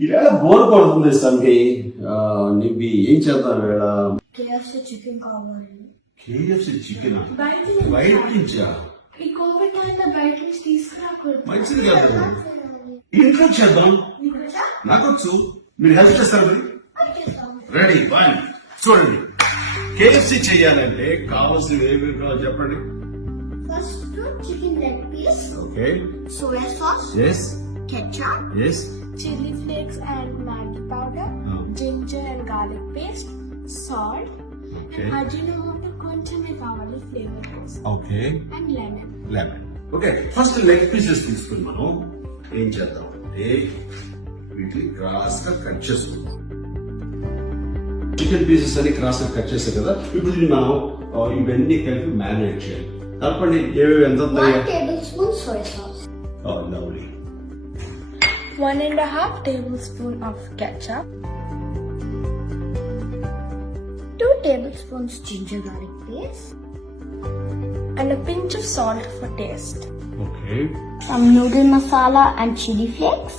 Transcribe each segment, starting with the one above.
ఈవేళ బోర్ కొడుతుంది సంగి నీవి ఏం చేద్దాం ఈవేళ? కేఎఫ్సీ చికెన్ కావాలి. KFC chicken? బయట బయట నుంచా? ఈ కోవిడ్ టైంలో బయట నుంచి తీసుకురాకూడదు. మంచిది కాదు. ఇంట్లో చేద్దాం. నాకొచ్చు. మీరు హెల్ప్ చేస్తారు రెడీ వన్. చూడండి. కేఎఫ్సి చేయాలంటే కావాల్సిన ఏమి కావాలో చెప్పండి? First chicken leg piece okay. Soya sauce yes ketchup yes chili flakes and maggi powder Oh. ginger and garlic paste salt. Okay and ajinomoto కొంచెమే కావాలి ఫ్లేవర్ కోసం. Okay and lemon lemon okay first leg pieces తీసుకుని మనం ఏం చేద్దాం అంటే వీటిని క్రాస్గా కట్ చేసుకుందాం. చికెన్ పీసెస్ అని క్రాస్గా కట్ చేసాం కదా ఇప్పుడు దీన్ని మనం ఇవన్నీ కలిపి మ్యారినేట్ చేయాలి. కలపండి. ఏవి ఎంత one tablespoon soy sauce. Lovely one and a half tablespoon of ketchup two tablespoons ginger garlic paste and a pinch of salt for taste okay some noodle masala and chili flakes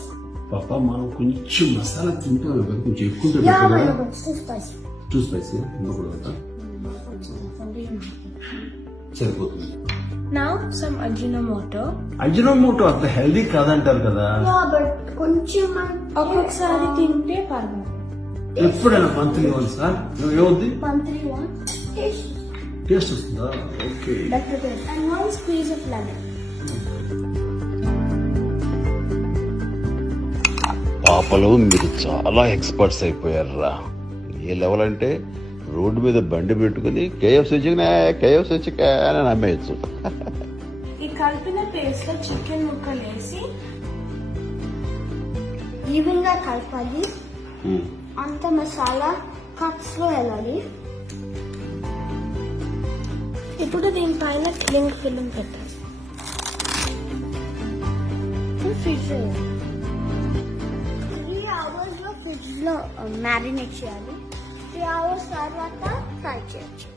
పాప మనం కొంచెం మసాలా తింటాం కదా కొంచెం ఎక్కువ ఉంటుంది yeah కదా but it's too spicy too spicy ఉండకూడదు సరిపోతుంది some ajinomoto. అజినోమోటో అంత హెల్దీ కాదంటారు కదా. కొంచెం ఒక్కొక్కసారి తింటే పర్వాలేదు. ఎప్పుడైనా మంత్లీ వన్ సార్ ఏమవుద్ది మంత్లీ వన్ టేస్ట్ వస్తుందా? Okay and one squeeze of lemon. పాపలు మీరు చాలా ఎక్స్పర్ట్స్ అయిపోయారురా. ఏ లెవెల్ అంటే రోడ్డు మీద బండి పెట్టుకుని కేఎఫ్సీ చికెన్ కేఎఫ్సీ చికెన్ అని అమ్మేయచ్చు ఈ కలిపిన పేస్ట్లో చికెన్ ముక్కలు వేసి ఈవెన్గా కలపాలి అంత మసాలా కప్స్లో వెళ్ళాలి ఇప్పుడు దీనిపైన క్లింగ్ ఫిల్మ్ పెట్టాలి. ఫ్రిడ్జ్ త్రీ అవర్స్లో ఫ్రిడ్జ్లో మ్యారినేట్ చేయాలి. త్రీ అవర్స్ తర్వాత ఫ్రై చేయొచ్చు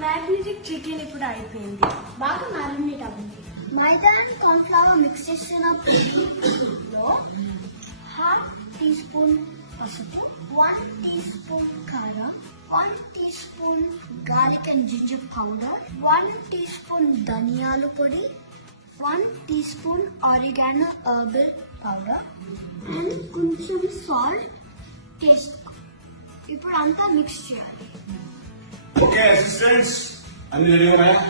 మ్యాగ్నెటిక్ చికెన్ ఇప్పుడు అయిపోయింది బాగా మ్యారినేట్ అవ్వండి మైదా అండ్ కార్న్ఫ్లవర్ మిక్స్ చేసిన లో హాఫ్ టీ స్పూన్ పసుపు వన్ టీ స్పూన్ కారం one teaspoon garlic and ginger powder one teaspoon ధనియాల పొడి one teaspoon oregano herbal powder and కొంచెం సాల్ట్ టేస్ట్ ఇప్పుడు అంతా మిక్స్ చేయాలి. ఓకే అసిస్టెంట్స్ అన్ని రెడీ ఉన్నాయా?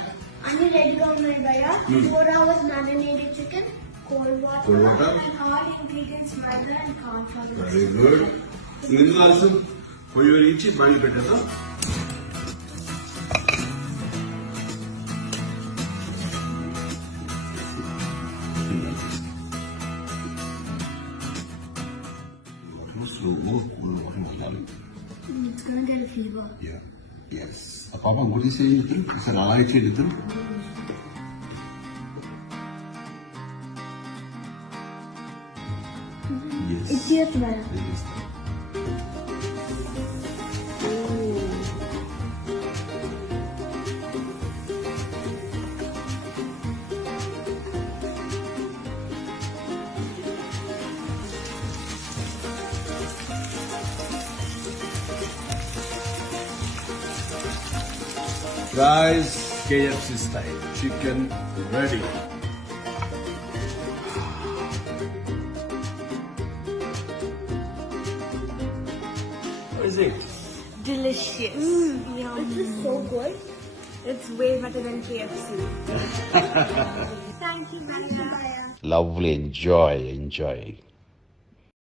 అన్ని రెడీగా ఉన్నాయి భయ four hours marinated chicken cold water. And hot ingredients maida and corn very good ఇచ్చి పెట్టేద్దాం. So what, what was that? It's gonna get a fever. Yeah. Yes. Apapa, what is saying? It's an allergy. Yes. It's here, Yes. Fries KFC style. Chicken ready. What is it? Delicious. Mm, yum. This is so good. It's way better than KFC. Thank you, Maya. Lovely. Enjoy. Enjoy.